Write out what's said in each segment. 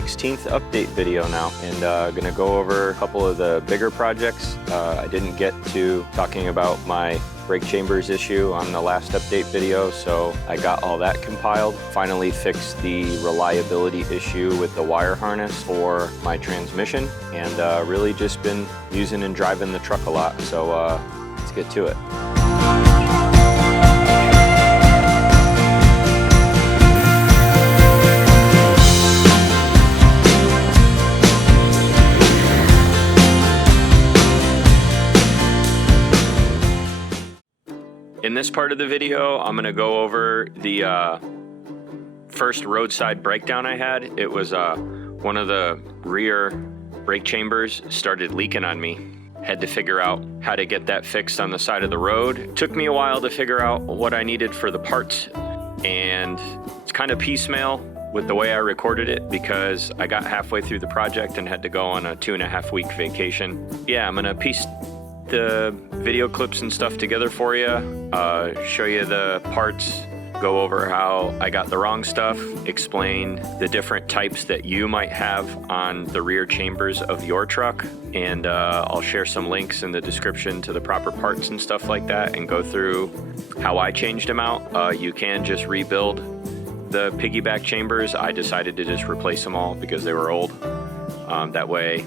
16th update video now, and gonna go over a couple of the bigger projects. I didn't get to talking about my brake chambers issue on the last update video, so I got all that compiled. Finally fixed the reliability issue with the wire harness for my transmission, and really just been using and driving the truck a lot, so let's get to it. In this part of the video, I'm gonna go over the first roadside breakdown I had. It was one of the rear brake chambers started leaking on me. Had to figure out how to get that fixed on the side of the road. Took me a while to figure out what I needed for the parts, and it's kind of piecemeal with the way I recorded it because I got halfway through the project and had to go on a 2.5-week vacation. Yeah, I'm gonna piece the video clips and stuff together for you, show you the parts, go over how I got the wrong stuff, explain the different types that you might have on the rear chambers of your truck, and I'll share some links in the description to the proper parts and stuff like that, and go through how I changed them out. You can just rebuild the piggyback chambers. I decided to just replace them all because they were old. That way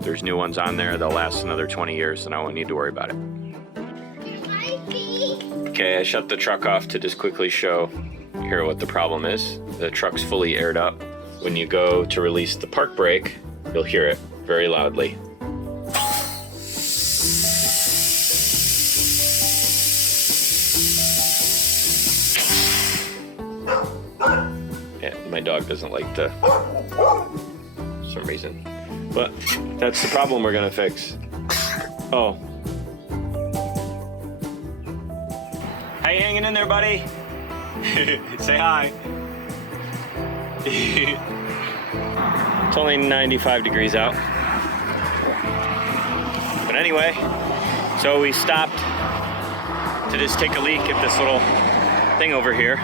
there's new ones on there, they'll last another 20 years and I won't need to worry about it. Okay, I shut the truck off to just quickly show here what the problem is. The truck's fully aired up. When you go to release the park brake, you'll hear it very loudly. Yeah, my dog doesn't like to, for some reason. But that's the problem we're gonna fix. Oh. How you hanging in there, buddy? Say hi. It's only 95 degrees out. But anyway, so we stopped to just take a leak at this little thing over here.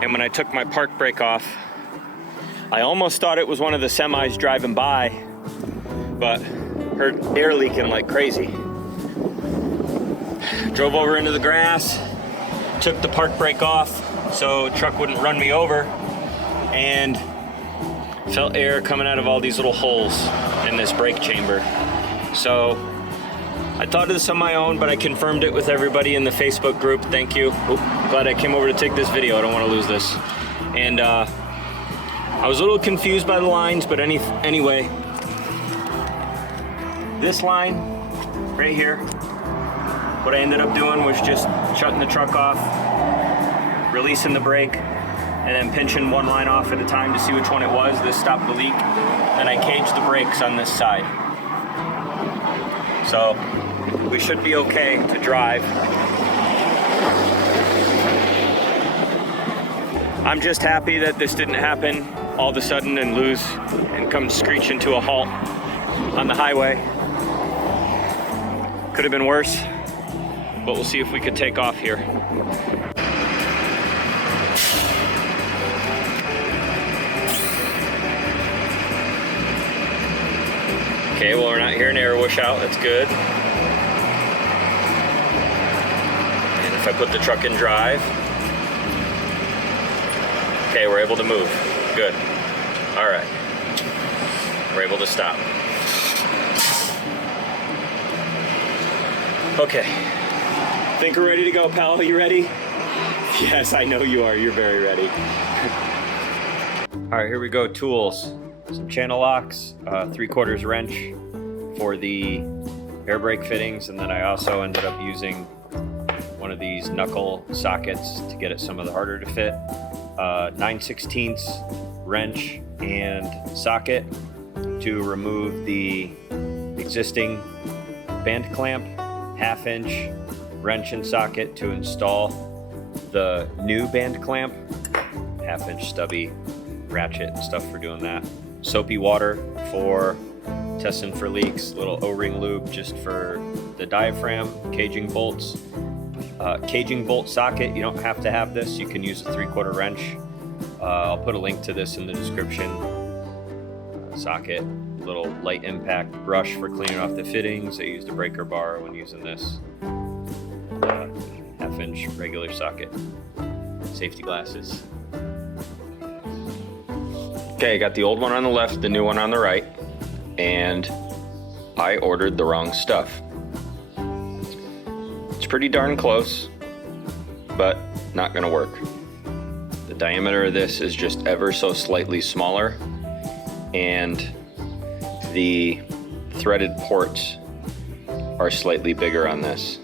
And when I took my park brake off, I almost thought it was one of the semis driving by, but heard air leaking like crazy. Drove over into the grass, took the park brake off so the truck wouldn't run me over, and felt air coming out of all these little holes in this brake chamber. So I thought of this on my own, but I confirmed it with everybody in the Facebook group. Thank you. Glad I came over to take this video. I don't want to lose this. And I was a little confused by the lines, but anyway, this line right here, what I ended up doing was just shutting the truck off, releasing the brake, and then pinching one line off at a time to see which one it was. This stopped the leak. Then I caged the brakes on this side. So we should be okay to drive. I'm just happy that this didn't happen all of a sudden and come screeching to a halt on the highway. Could have been worse, but we'll see if we could take off here. Okay, well, we're not hearing air whoosh out, that's good. And if I put the truck in drive, okay, we're able to move, good. All right, we're able to stop. Okay, think we're ready to go, pal. Are you ready? Yes, I know you are. You're very ready. All right, here we go. Tools. Some channel locks, 3/4 wrench for the air brake fittings, and then I also ended up using one of these knuckle sockets to get it some of the harder to fit. 9/16 wrench and socket to remove the existing band clamp, 1/2 inch wrench and socket to install the new band clamp, 1/2 inch stubby ratchet and stuff for doing that. Soapy water for testing for leaks, little O-ring lube just for the diaphragm, caging bolts. Caging bolt socket, you don't have to have this, you can use a 3/4 wrench. I'll put a link to this in the description. socket, little light impact brush for cleaning off the fittings. I used a breaker bar when using this. 1/2-inch regular socket. Safety glasses. Okay, I got the old one on the left, the new one on the right, and I ordered the wrong stuff. It's pretty darn close, but not gonna work. The diameter of this is just ever so slightly smaller, and the threaded ports are slightly bigger on this.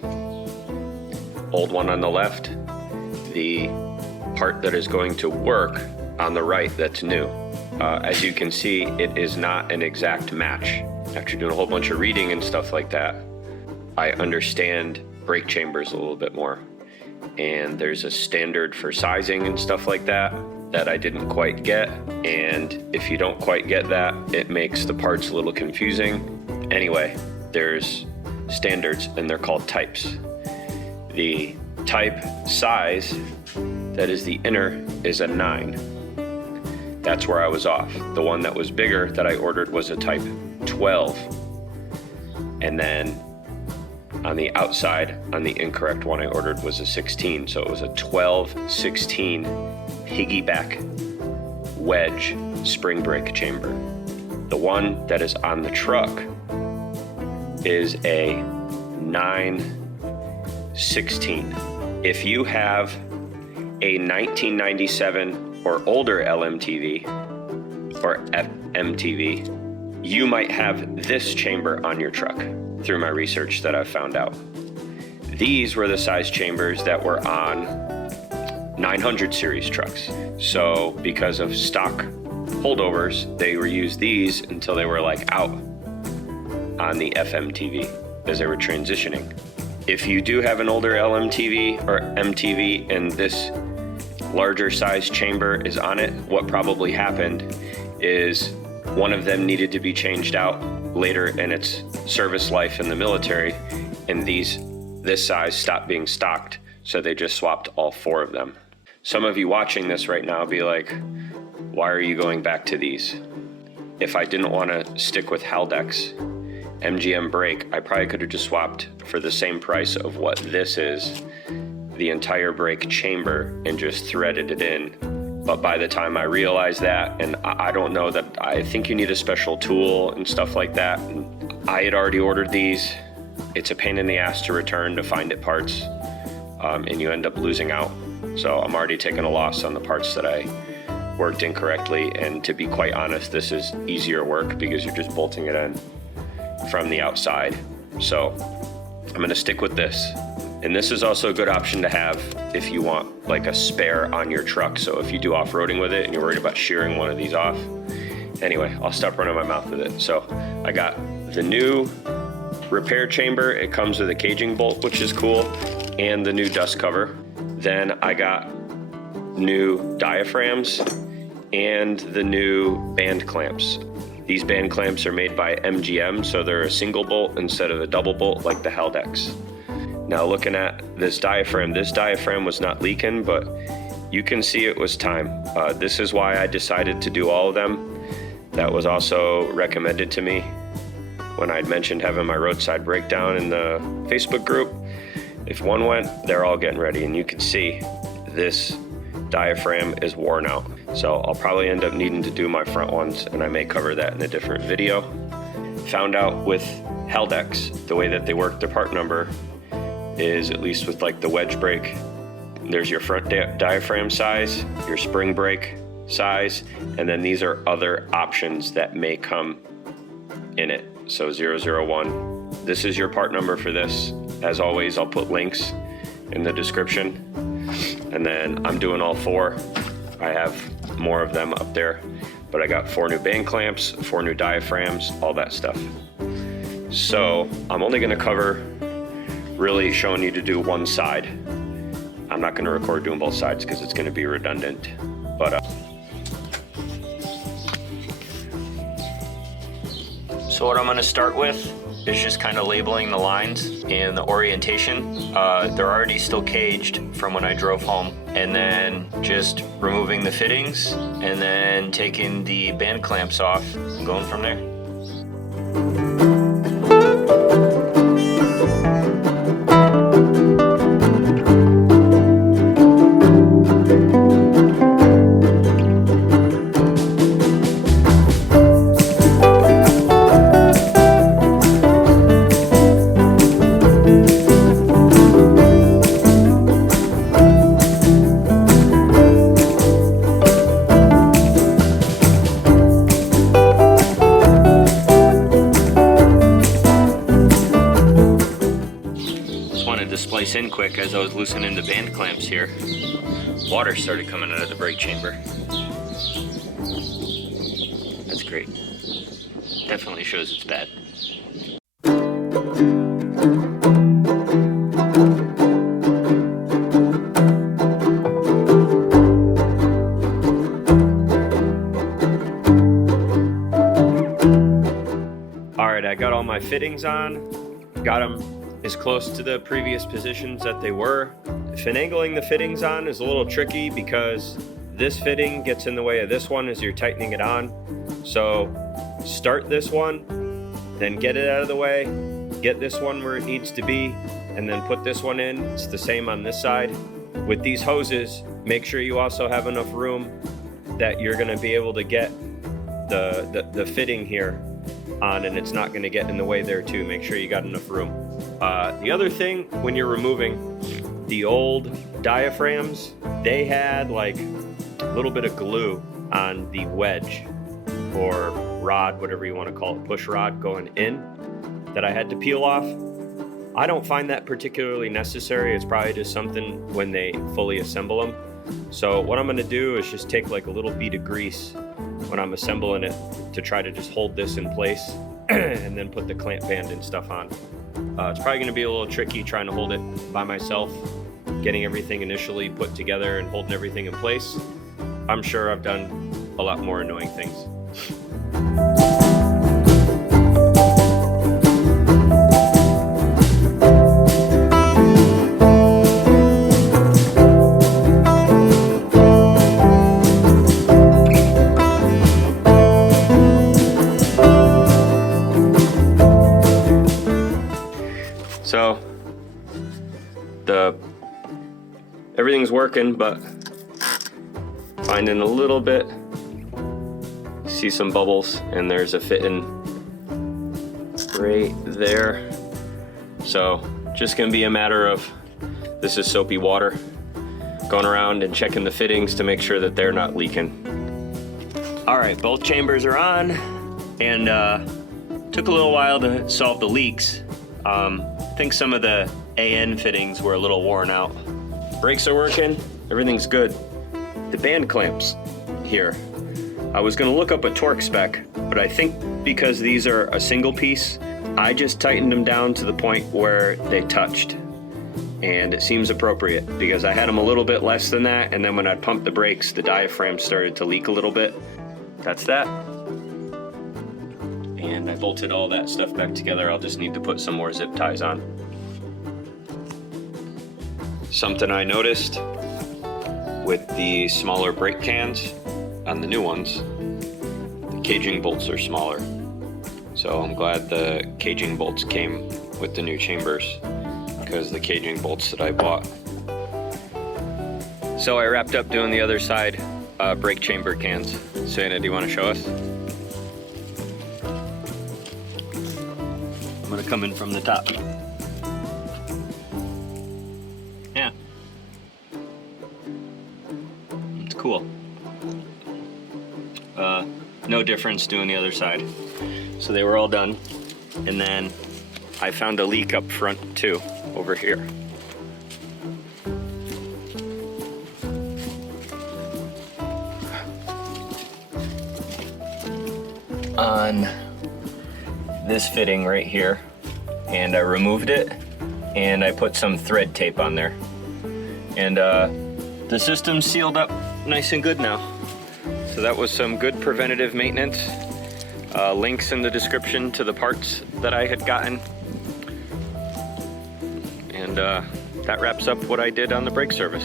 Old one on the left, the part that is going to work on the right that's new. As you can see, it is not an exact match. After doing a whole bunch of reading and stuff like that, I understand brake chambers a little bit more. And there's a standard for sizing and stuff like that that I didn't quite get. And if you don't quite get that, it makes the parts a little confusing. Anyway, there's standards and they're called types. The type size, that is the inner, is a 9. That's where I was off. The one that was bigger that I ordered was a type 12. And then on the outside, on the incorrect one I ordered was a 16. So it was a 12-16 piggyback wedge spring brake chamber. The one that is on the truck is a 9-16. If you have a 1997 or older LMTV or MTV, you might have this chamber on your truck through my research that I've found out. These were the size chambers that were on 900 series trucks. So because of stock holdovers, they reused these until they were like out on the FMTV as they were transitioning. If you do have an older LMTV or MTV and this larger size chamber is on it, what probably happened is one of them needed to be changed out later in its service life in the military, and this size stopped being stocked, so they just swapped all 4 of them. Some of you watching this right now be like, why are you going back to these? If I didn't want to stick with Haldex MGM brake, I probably could have just swapped for the same price of what this is, the entire brake chamber, and just threaded it in. But by the time I realized that, and I don't know that, I think you need a special tool and stuff like that. And I had already ordered these. It's a pain in the ass to return to find it parts, and you end up losing out. So I'm already taking a loss on the parts that I worked incorrectly. And to be quite honest, this is easier work because you're just bolting it in from the outside. So I'm gonna stick with this. And this is also a good option to have if you want like a spare on your truck. So if you do off-roading with it and you're worried about shearing one of these off. Anyway, I'll stop running my mouth with it. So I got the new repair chamber. It comes with a caging bolt, which is cool, and the new dust cover. Then I got new diaphragms and the new band clamps. These band clamps are made by MGM, so they're a single bolt instead of a double bolt like the Haldex. Now looking at this diaphragm was not leaking, but you can see it was time. This is why I decided to do all of them. That was also recommended to me when I'd mentioned having my roadside breakdown in the Facebook group. If one went, they're all getting ready, and you can see this diaphragm is worn out. So I'll probably end up needing to do my front ones, and I may cover that in a different video. Found out with Haldex, the way that they work their part number is, at least with like the wedge brake, there's your front diaphragm size, your spring brake size, and then these are other options that may come in it. So 001, this is your part number for this. As always, I'll put links in the description. And then I'm doing all 4. I have more of them up there, but I got 4 new band clamps, 4 new diaphragms, all that stuff. So I'm only gonna cover really showing you to do one side. I'm not gonna record doing both sides because it's gonna be redundant. But so what I'm gonna start with is just kind of labeling the lines and the orientation. They're already still caged from when I drove home. And then just removing the fittings and then taking the band clamps off and going from there. Splice in quick as I was loosening the band clamps here. Water started coming out of the brake chamber. That's great. Definitely shows it's bad. Alright, I got all my fittings on. Got them as close to the previous positions that they were. Finagling the fittings on is a little tricky because this fitting gets in the way of this one as you're tightening it on. So start this one, then get it out of the way, get this one where it needs to be, and then put this one in. It's the same on this side. With these hoses, make sure you also have enough room that you're going to be able to get the fitting here on, and it's not going to get in the way there too. Make sure you got enough room. The other thing, when you're removing the old diaphragms, they had like a little bit of glue on the wedge or rod, whatever you want to call it, push rod going in, that I had to peel off. I don't find that particularly necessary. It's probably just something when they fully assemble them. So what I'm going to do is just take like a little bead of grease when I'm assembling it to try to just hold this in place and then put the clamp band and stuff on. It's probably going to be a little tricky trying to hold it by myself, getting everything initially put together and holding everything in place. I'm sure I've done a lot more annoying things. So everything's working, but finding a little bit, see some bubbles, and there's a fitting right there. So just gonna be a matter of, this is soapy water, going around and checking the fittings to make sure that they're not leaking. All right, both chambers are on, and took a little while to solve the leaks. I think some of the AN fittings were a little worn out. Brakes are working, everything's good. The band clamps here, I was gonna look up a torque spec, but I think because these are a single piece, I just tightened them down to the point where they touched. And it seems appropriate because I had them a little bit less than that, and then when I pumped the brakes, the diaphragm started to leak a little bit. That's that. And I bolted all that stuff back together. I'll just need to put some more zip ties on. Something I noticed with the smaller brake cans on the new ones, the caging bolts are smaller. So I'm glad the caging bolts came with the new chambers, because the caging bolts that I bought. So I wrapped up doing the other side brake chamber cans. Santa, do you want to show us? I'm gonna come in from the top. Yeah. It's cool. No difference doing the other side. So they were all done. And then I found a leak up front too, over here. On this fitting right here, and I removed it and I put some thread tape on there, and the system's sealed up nice and good now. So that was some good preventative maintenance. Links in the description to the parts that I had gotten. And that wraps up what I did on the brake service.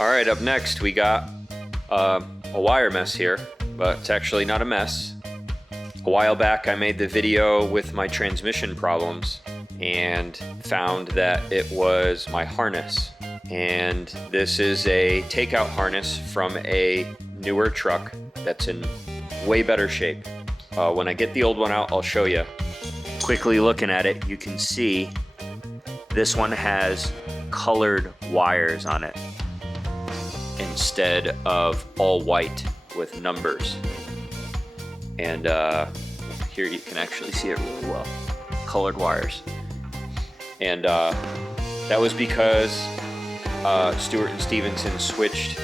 All right, up next we got a wire mess here, but it's actually not a mess. A while back I made the video with my transmission problems and found that it was my harness. And this is a takeout harness from a newer truck that's in way better shape. When I get the old one out, I'll show you. Quickly looking at it, you can see this one has colored wires on it instead of all white with numbers. And here you can actually see it really well. Colored wires. And that was because Stewart and Stevenson switched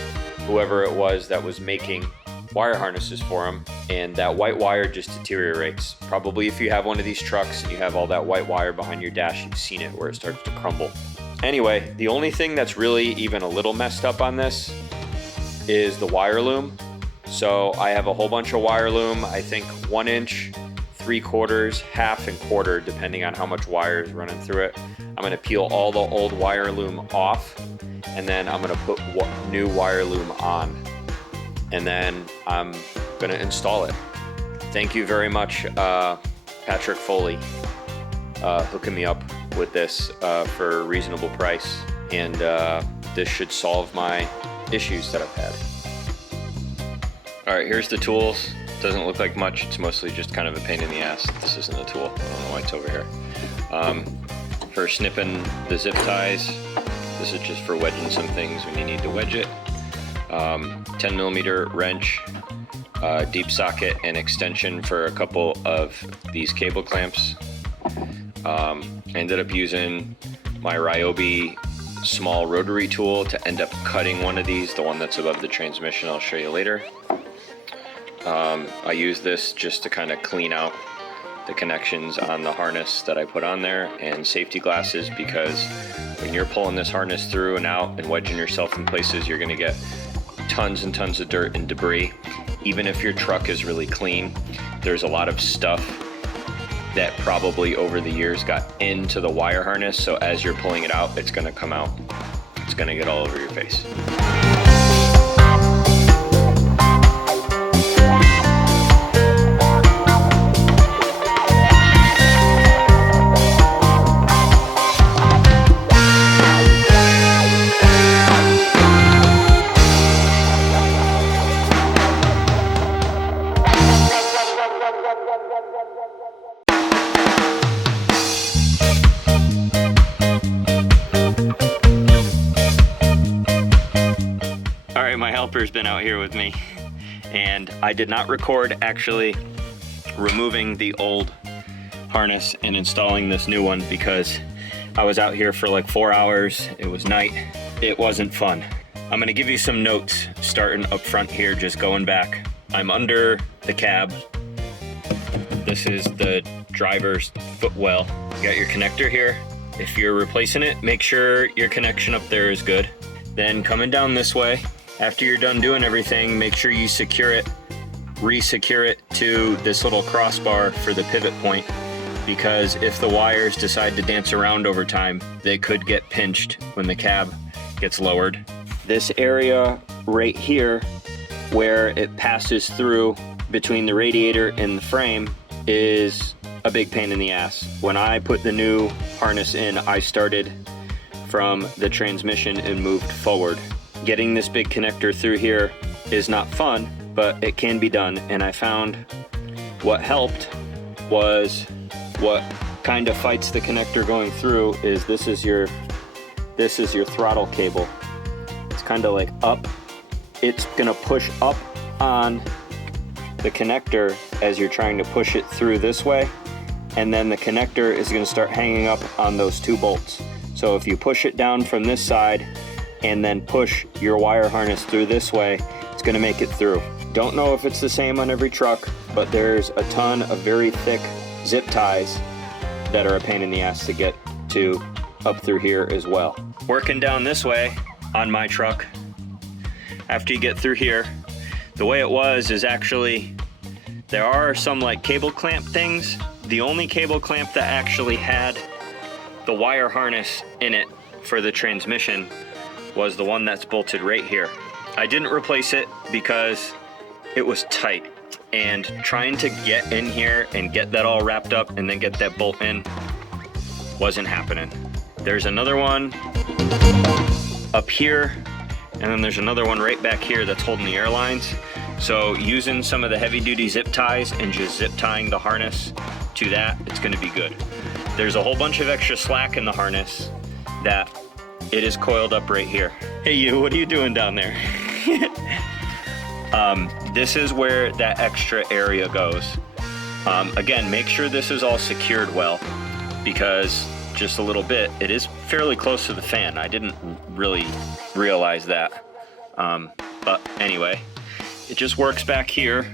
whoever it was that was making wire harnesses for them, and that white wire just deteriorates. Probably if you have one of these trucks and you have all that white wire behind your dash, you've seen it where it starts to crumble. Anyway, the only thing that's really even a little messed up on this is the wire loom. So I have a whole bunch of wire loom, I think 1 inch, 3/4, half, and quarter, depending on how much wire is running through it. I'm gonna peel all the old wire loom off, and then I'm gonna put new wire loom on. And then I'm gonna install it. Thank you very much, Patrick Foley, hooking me up with this for a reasonable price. And this should solve my issues that I've had. All right, here's the tools. Doesn't look like much. It's mostly just kind of a pain in the ass. This isn't a tool. I don't know why it's over here. For snipping the zip ties, this is just for wedging some things when you need to wedge it. 10mm wrench, deep socket and extension for a couple of these cable clamps. I ended up using my Ryobi small rotary tool to end up cutting one of these, the one that's above the transmission. I'll show you later. I use this just to kind of clean out the connections on the harness that I put on there, and safety glasses, because when you're pulling this harness through and out and wedging yourself in places, you're going to get tons and tons of dirt and debris. Even if your truck is really clean, there's a lot of stuff that probably over the years got into the wire harness, so as you're pulling it out, it's going to come out. It's going to get all over your face. My helper's been out here with me, and I did not record actually removing the old harness and installing this new one because I was out here for like 4 hours. It was night. It wasn't fun. I'm gonna give you some notes starting up front here, just going back. I'm under the cab. This is the driver's footwell. You got your connector here. If you're replacing it, make sure your connection up there is good. Then coming down this way, after you're done doing everything, make sure you secure it, re-secure it to this little crossbar for the pivot point, because if the wires decide to dance around over time, they could get pinched when the cab gets lowered. This area right here, where it passes through between the radiator and the frame, is a big pain in the ass. When I put the new harness in, I started from the transmission and moved forward. Getting this big connector through here is not fun, but it can be done. And I found what helped was, what kind of fights the connector going through is this is your throttle cable. It's kind of like up. It's gonna push up on the connector as you're trying to push it through this way, and then the connector is gonna start hanging up on those 2 bolts. So if you push it down from this side and then push your wire harness through this way, it's gonna make it through. Don't know if it's the same on every truck, but there's a ton of very thick zip ties that are a pain in the ass to get to up through here as well. Working down this way on my truck, after you get through here, the way it was is actually, there are some like cable clamp things. The only cable clamp that actually had the wire harness in it for the transmission was the one that's bolted right here. I didn't replace it because it was tight, and trying to get in here and get that all wrapped up and then get that bolt in wasn't happening. There's another one up here, and then there's another one right back here that's holding the airlines. So using some of the heavy duty zip ties and just zip tying the harness to that, it's gonna be good. There's a whole bunch of extra slack in the harness that it is coiled up right here. Hey you, what are you doing down there? This is where that extra area goes. Again, make sure this is all secured well, because just a little bit, it is fairly close to the fan. I didn't really realize that. But anyway, it just works back here.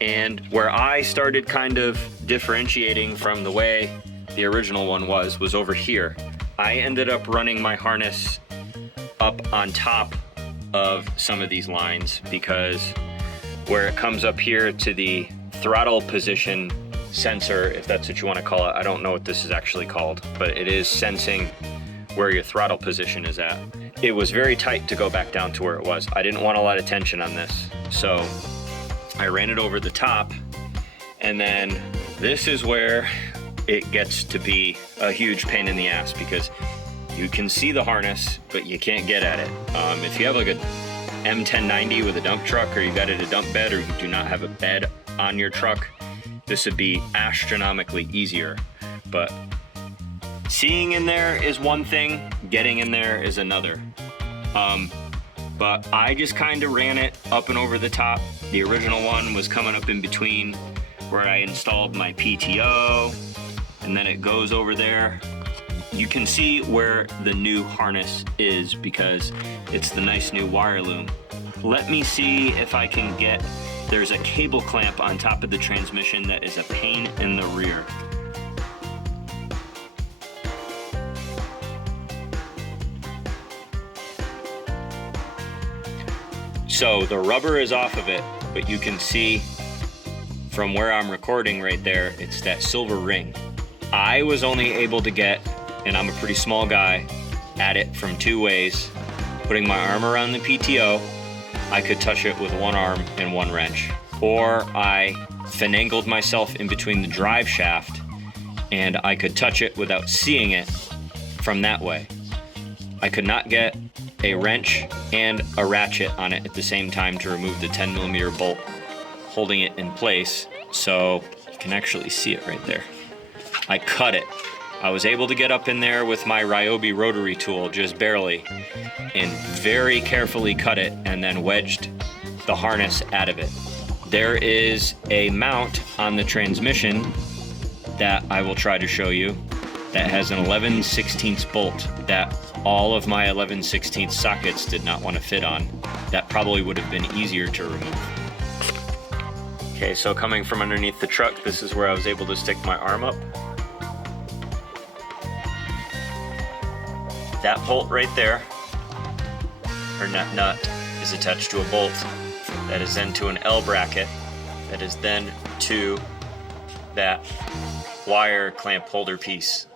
And where I started kind of differentiating from the way the original one was over here. I ended up running my harness up on top of some of these lines, because where it comes up here to the throttle position sensor, if that's what you want to call it, I don't know what this is actually called, but it is sensing where your throttle position is at. It was very tight to go back down to where it was. I didn't want a lot of tension on this, so I ran it over the top, and then this is where it gets to be a huge pain in the ass, because you can see the harness, but you can't get at it. If you have like a M1090 with a dump truck, or you got it a dump bed, or you do not have a bed on your truck, this would be astronomically easier. But seeing in there is one thing, getting in there is another. But I just kind of ran it up and over the top. The original one was coming up in between where I installed my PTO, and then it goes over there. You can see where the new harness is because it's the nice new wire loom. Let me see if I can get, there's a cable clamp on top of the transmission that is a pain in the rear. So the rubber is off of it, but you can see from where I'm recording right there, it's that silver ring. I was only able to get, and I'm a pretty small guy, at it from two ways. Putting my arm around the PTO, I could touch it with one arm and one wrench. Or I finagled myself in between the drive shaft and I could touch it without seeing it from that way. I could not get a wrench and a ratchet on it at the same time to remove the 10mm bolt holding it in place, so you can actually see it right there. I cut it. I was able to get up in there with my Ryobi rotary tool, just barely, and very carefully cut it and then wedged the harness out of it. There is a mount on the transmission that I will try to show you that has an 11/16 bolt that all of my 11/16 sockets did not want to fit on. That probably would have been easier to remove. Okay, so coming from underneath the truck, this is where I was able to stick my arm up. That bolt right there, or nut, is attached to a bolt that is then to an L bracket that is then to that wire clamp holder piece.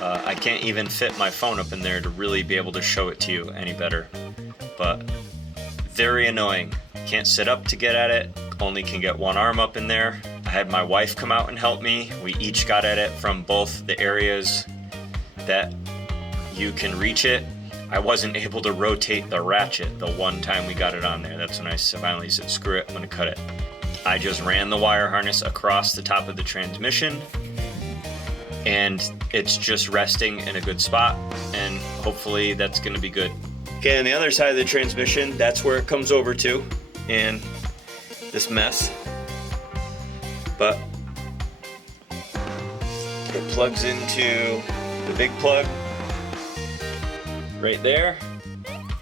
I can't even fit my phone up in there to really be able to show it to you any better, but very annoying. Can't sit up to get at it, only can get one arm up in there. I had my wife come out and help me. We each got at it from both the areas that you can reach it. I wasn't able to rotate the ratchet the one time we got it on there. That's when I finally said, screw it, I'm gonna cut it. I just ran the wire harness across the top of the transmission, and it's just resting in a good spot, and hopefully that's gonna be good. Okay, on the other side of the transmission, that's where it comes over to, and this mess. But it plugs into the big plug right there,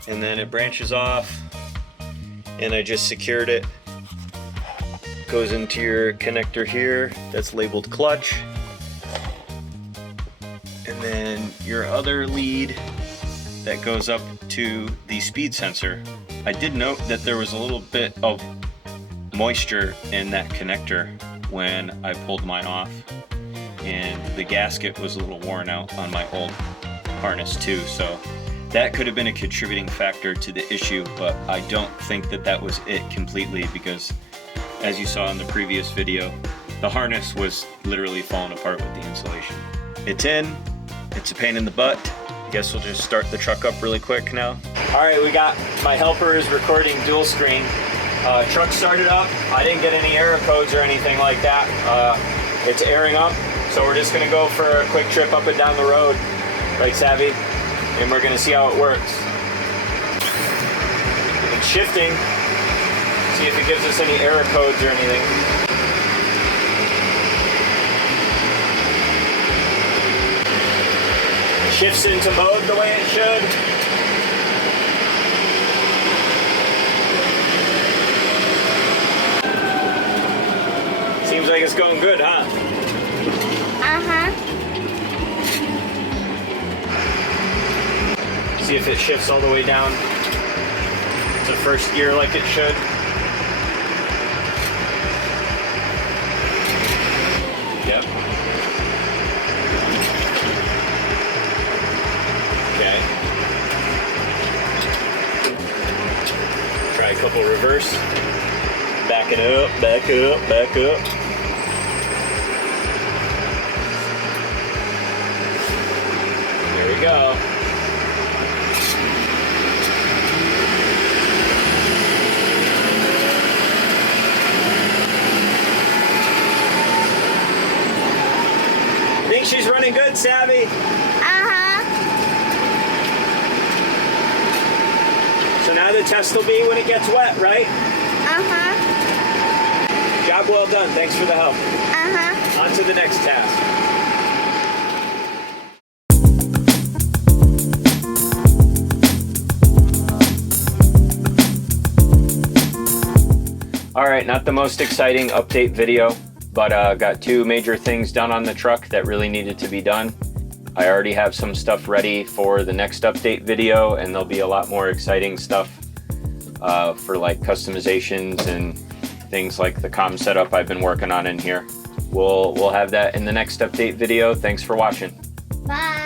and then it branches off, and I just secured it. Goes into your connector here that's labeled clutch, and then your other lead that goes up to the speed sensor. I did note that there was a little bit of moisture in that connector when I pulled mine off, and the gasket was a little worn out on my old harness too, so that could have been a contributing factor to the issue, but I don't think that that was it completely, because as you saw in the previous video, the harness was literally falling apart with the insulation. It's in, it's a pain in the butt. I guess we'll just start the truck up really quick now. All right, we got my helpers recording dual screen. Truck started up. I didn't get any error codes or anything like that. It's airing up, so we're just gonna go for a quick trip up and down the road, right, Savvy? And we're gonna see how it works. And shifting, see if it gives us any error codes or anything. Shifts into mode the way it should. Seems like it's going good, huh? Uh-huh. See if it shifts all the way down to first gear like it should. Yep. Okay. Try a couple reverse. Back it up, back up, back up. There we go. Think she's running good, Savvy? Uh-huh. So now the test will be when it gets wet, right? Uh-huh. Job well done. Thanks for the help. Uh-huh. On to the next task. All right, not the most exciting update video, but got two major things done on the truck that really needed to be done. I already have some stuff ready for the next update video, and there'll be a lot more exciting stuff for like customizations and things like the comm setup I've been working on in here. We'll have that in the next update video. Thanks for watching. Bye.